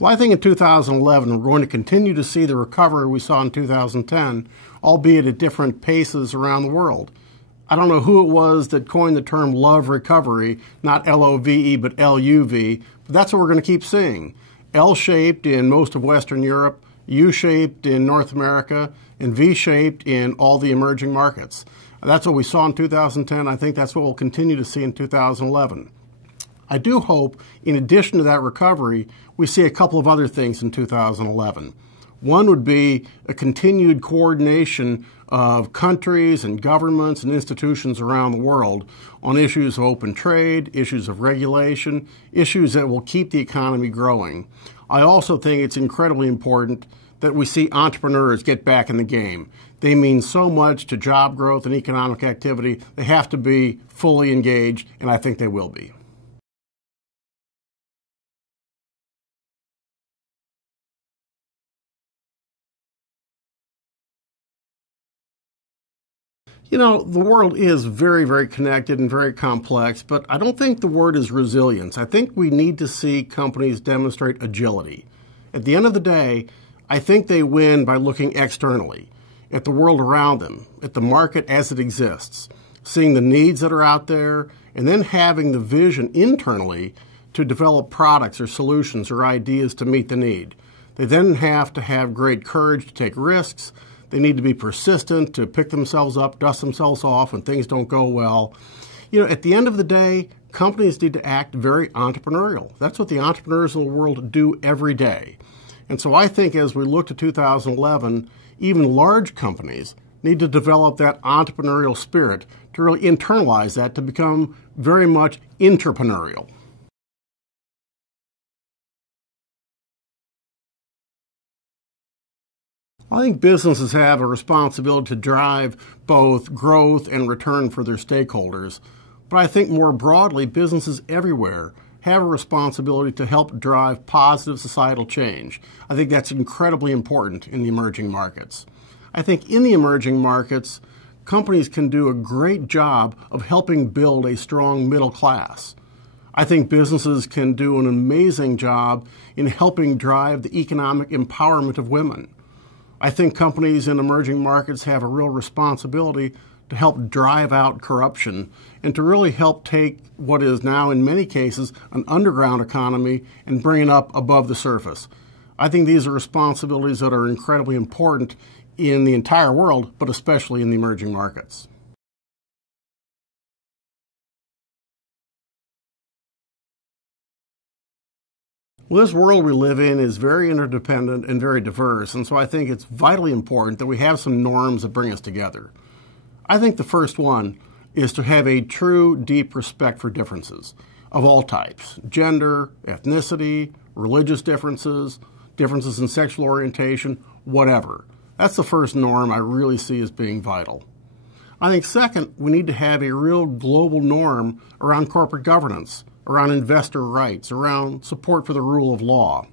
Well, I think in 2011 we're going to continue to see the recovery we saw in 2010, albeit at different paces around the world. I don't know who it was that coined the term love recovery, not L-O-V-E, but L-U-V, but that's what we're going to keep seeing. L-shaped in most of Western Europe, U-shaped in North America, and V-shaped in all the emerging markets. That's what we saw in 2010. I think that's what we'll continue to see in 2011. I do hope, in addition to that recovery, we see a couple of other things in 2011. One would be a continued coordination of countries and governments and institutions around the world on issues of open trade, issues of regulation, issues that will keep the economy growing. I also think it's incredibly important that we see entrepreneurs get back in the game. They mean so much to job growth and economic activity. They have to be fully engaged, and I think they will be. You know, the world is very, very connected and very complex, but I don't think the word is resilience. I think we need to see companies demonstrate agility. At the end of the day, I think they win by looking externally, at the world around them, at the market as it exists, seeing the needs that are out there, and then having the vision internally to develop products or solutions or ideas to meet the need. They then have to have great courage to take risks. They need to be persistent to pick themselves up, dust themselves off when things don't go well. You know, at the end of the day, companies need to act very entrepreneurial. That's what the entrepreneurs of the world do every day. And so I think as we look to 2011, even large companies need to develop that entrepreneurial spirit to really internalize that to become very much entrepreneurial. I think businesses have a responsibility to drive both growth and return for their stakeholders. But I think more broadly, businesses everywhere have a responsibility to help drive positive societal change. I think that's incredibly important in the emerging markets. I think in the emerging markets, companies can do a great job of helping build a strong middle class. I think businesses can do an amazing job in helping drive the economic empowerment of women. I think companies in emerging markets have a real responsibility to help drive out corruption and to really help take what is now, in many cases, an underground economy and bring it up above the surface. I think these are responsibilities that are incredibly important in the entire world, but especially in the emerging markets. Well, this world we live in is very interdependent and very diverse, and so I think it's vitally important that we have some norms that bring us together. I think the first one is to have a true, deep respect for differences of all types: gender, ethnicity, religious differences, differences in sexual orientation, whatever. That's the first norm I really see as being vital. I think second, we need to have a real global norm around corporate governance, around investor rights, around support for the rule of law.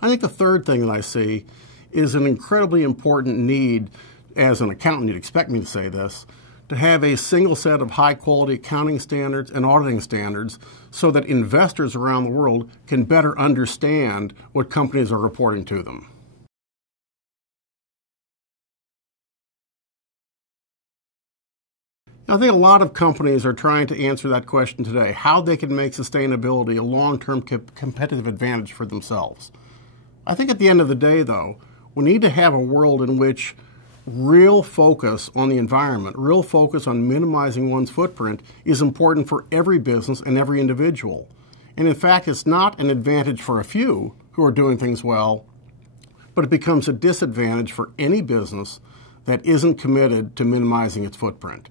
I think the third thing that I see is an incredibly important need, as an accountant you'd expect me to say this, to have a single set of high-quality accounting standards and auditing standards so that investors around the world can better understand what companies are reporting to them. I think a lot of companies are trying to answer that question today, how they can make sustainability a long-term competitive advantage for themselves. I think at the end of the day, though, we need to have a world in which real focus on the environment, real focus on minimizing one's footprint is important for every business and every individual. And in fact, it's not an advantage for a few who are doing things well, but it becomes a disadvantage for any business that isn't committed to minimizing its footprint.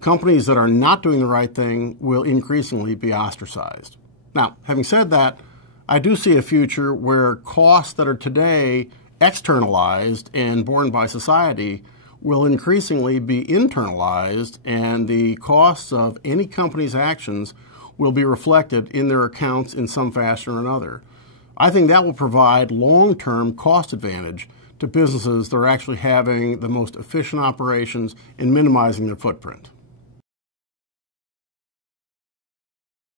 Companies that are not doing the right thing will increasingly be ostracized. Now, having said that, I do see a future where costs that are today externalized and borne by society will increasingly be internalized, and the costs of any company's actions will be reflected in their accounts in some fashion or another. I think that will provide long-term cost advantage to businesses that are actually having the most efficient operations and minimizing their footprint.